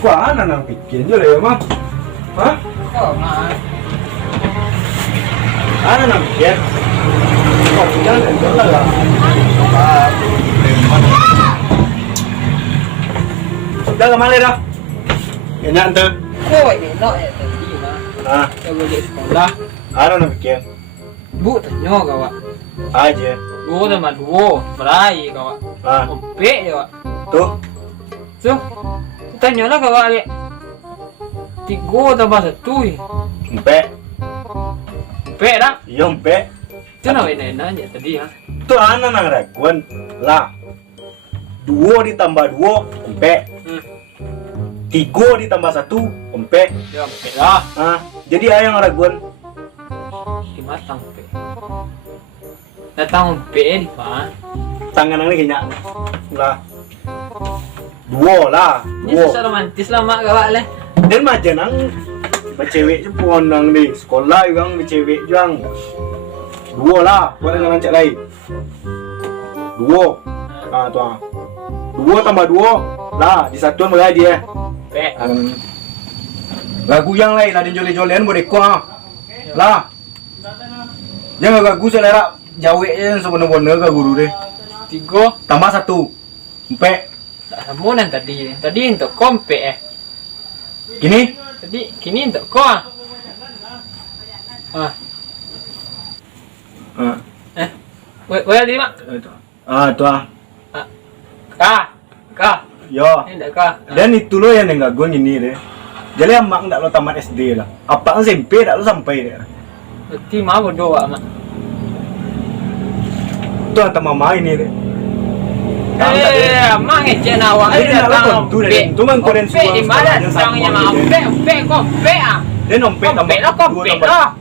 Kuan nang bikin je lah mah. Hah? Oh, mah. Ana nang bikin. Kok jangan enggak lah. Dah kemana dah? Enak tu. Koi ni nak ya tadi mah. Ah, Saya boleh sekolah. ana nang bikin. Bu tanya kawak. Aja. Bu sama dua, berai kawak. Ah, Ompek je kawak. tu. So, tanya lah kawak dia. 3 tambah 1. Empek. Ompek dah. Iya empek. Tu nak enak aja tadi ha. Tu ana nang raguan lah. 2 ditambah 2 empek. 3 ditambah 1 empek. Ya ompek dah. Ah, jadi ayang raguan. Di matang ompek. Datang ompek ni pa. Tangan nang ni kenya. Lah. 2 lah. Ni susah romantis lah mak kawak leh. Dan macam nang bercewek je pun nang ni sekolah juga bercewek jang. 2 lah, buat dengan ancak lain. 2. Ah tu ah. 2 tambah 2 lah, disatuan berai dia. Ompek. Lagu yang lain lah, dia jole-jolean boleh kuah. Lah. Jangan lagu selera jawek je sebenar-benar ke guru deh. 3 Tambah 1 empek. tak sama dengan tadi. Tadi untuk kompek Gini. Tadi kini untuk kau ah. Ah. Ah. Boleh tadi mak? Tu ah. Kah. Yo. Ini tak kah. Dan itu loh yang enggak gue ini deh. Jadi emak enggak lo tamat SD lah. Apa SMP enggak lo sampai deh. Berarti mah bodoh ah mak. Tuh atau mama ini deh. Mak ngecek nawak Ini nak lakukan tu deh. Tu mang koren Ompek di mana? Sangnya mak ompek kau ompek ah. Dia nombek tambah. Ompek lah kau ompek lah.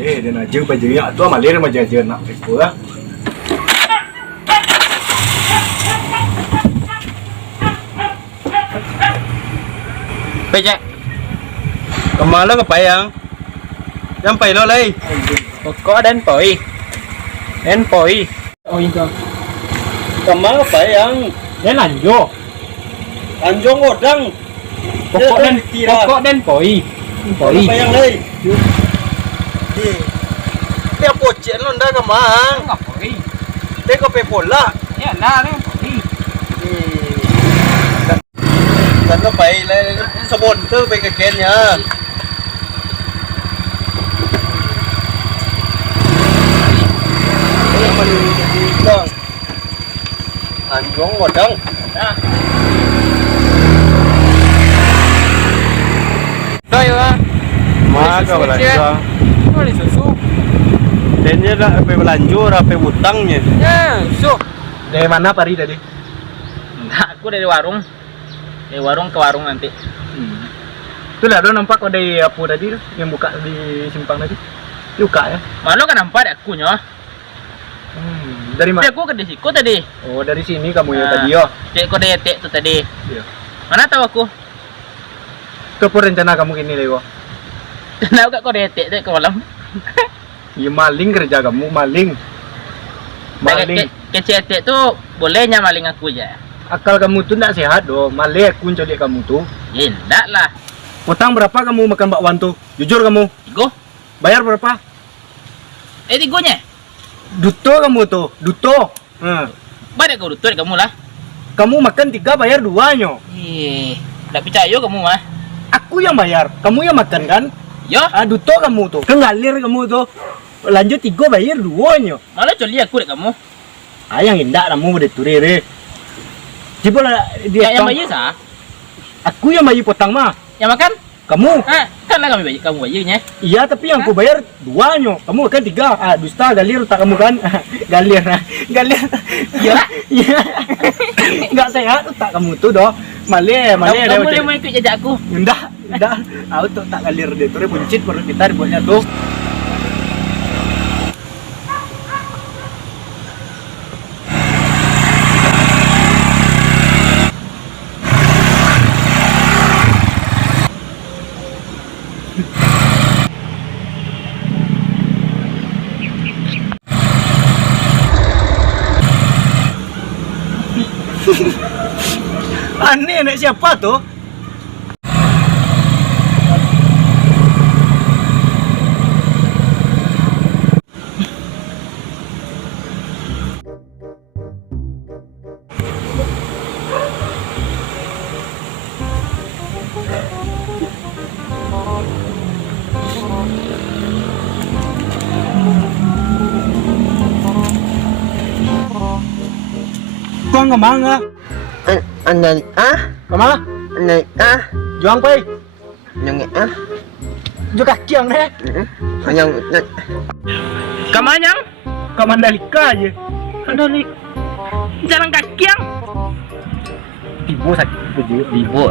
Dia nak jeng baju ya. Tu malir macam je nak ekor lah. Pejak. Kemana ke payang? Sampai lo lagi. Pokok dan poi. Dan poi. Oh itu. Kemana ke payang? Dan lanjut. Anjong odang. Pokok dan poi. Poi. Payang lagi. Dia pocet lo ndak kemang. Enggak poi. Dia kau pepola. Ya lah ni poi. Dan loไปเลยสบนเตอร์ไปกับเกนเนี่ยมันดีก็อันร้องหมดดัง Rồi ah. Maka belanja. Boleh susu. Dennya lah pe belanja ora pe utangnya. Ya, susu. Dari mana Pari tadi? Nah, aku dari warung. Dari warung ke warung nanti. Itu lah lo nampak kau dari apa tadi yang buka di simpang tadi? Buka ya? Malu kan nampak aku nyo. Dari mana? Aku ke di siku tadi. Oh dari sini kamu ya tadi yo. Cek kode tek tu tadi. Iya. Mana tahu aku? Itu apa rencana kamu kini Dewa? Tahu kat kode tek tu ke malam. Ya maling kerja kamu maling. Maling. Kecek tek tu bolehnya maling aku je. Akal kamu tuh ndak sehat doh. Maling aku colik kamu tuh. Ya, enggak lah. Utang berapa kamu makan bakwan tuh? Jujur kamu. 3. Bayar berapa? 3-nya. Duto kamu tuh. Duto. Banyak kau tutur kamu lah. Kamu makan 3 bayar 2-nya. Tak percaya kamu mah. Aku yang bayar. Kamu yang makan kan? Yo, Duto kamu tuh. Kengalir kamu tuh. Lanjut 3 bayar 2-nya. malah coli aku dek kamu. Yang indah kamu udah turere. Coba lah dia. Yang bayar sah? Aku yang bayar potang mah. Yang makan? Kamu. Kan lah kami bayar, kamu bayarnya. Iya tapi yang aku bayar 2-nya. Kamu makan 3. Dusta galir tak kamu kan? Galir. Galir. Iya lah. Iya. Enggak sehat tak kamu tuh doh. Male Kamu boleh mau ikut jejak aku. Enggak. Aku tuh tak galir deh. Tuh buncit perut kita dibuatnya tuh. Aneh anak siapa tuh? juang ke mana? Anda Ke mana? Anda Juang pe. yang Jual kaki yang deh. yang Kamanyang? Ke Mandalika aja. Mandalika. Jalan kaki yang. Ibu sakit ibu.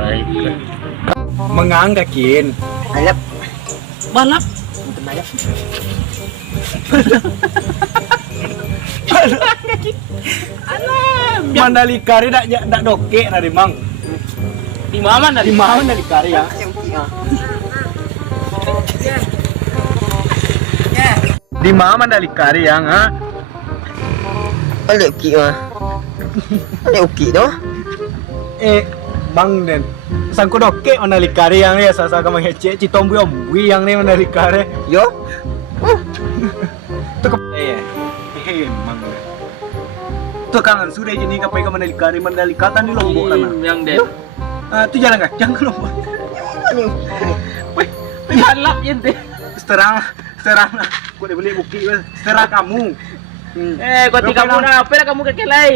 Mengang kakin. alap Balap. Mandalika ni dak dokek dari mang. Di mana Di mana Mandalika ya? Di mana Mandalika yang ha? ada uki mah ada uki tu Bang den. Sangko dokek Mandalika yang ni asal ka menghece citombu ombui yang ni Mandalika ni. yo Tu ke mang. Tu kangen sudah jadi kapai ke Mandalika tadi Lombok lah. Yang deh. Tu jalan kaki ke Lombok. Balap ente. Seterang lah. Kau dah beli buki seterang kamu. Kau tiga kamu nak apa lah kamu kekelai.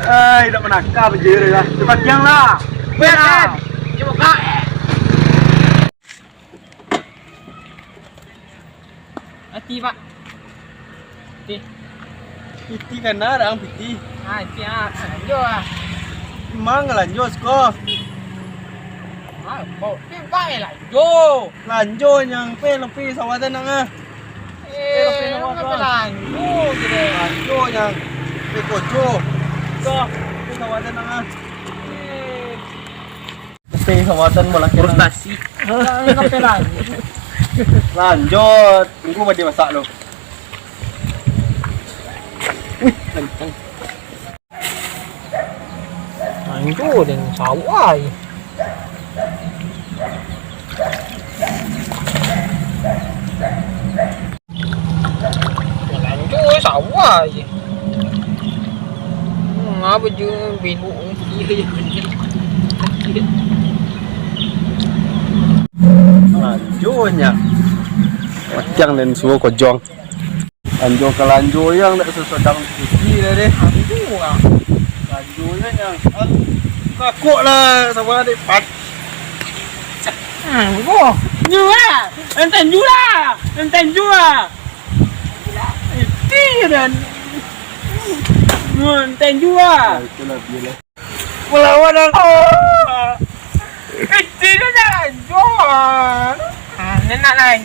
Ay, dah menangkap je lah. Cepat yang lah. Benar. Coba kak. Ati pak. Ati. Piti kan ada ang piti. Ati jo ah. Mang lanjut ko. Mau pakai lah jo. Lanjut yang pe lebih sawatan nang ah. Apa lanjut gitu. Lanjut yang pe kojo. So, pe sawatan nang ah. Pe sawatan bola kira. Frustasi. Apa lanjut? Lanjut. Tunggu mati masak lo. Lanjut dan sawah. Lanjut sawah je. Apa je bingung dia. Lanjutnya. Macam dan suruh kojong. Lanjut ke lanjut yang tak sesedang piti dah deh. Lanjutnya yang kakuk lah sama adik pat. Wah, jual. Enten jual. Enten jual. Itu dan enten jual. Itulah bila. Melawan aku. Itu dah jual. Nenak lain.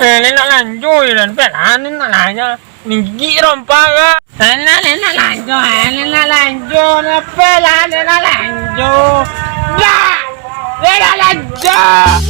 Nenak lanjut dan pelan nenak lainnya. Ninggi rompak ke? Nenak lanjut. Nenak lanjut. Pelan nenak lanjut. Ya. Nenak lanjut.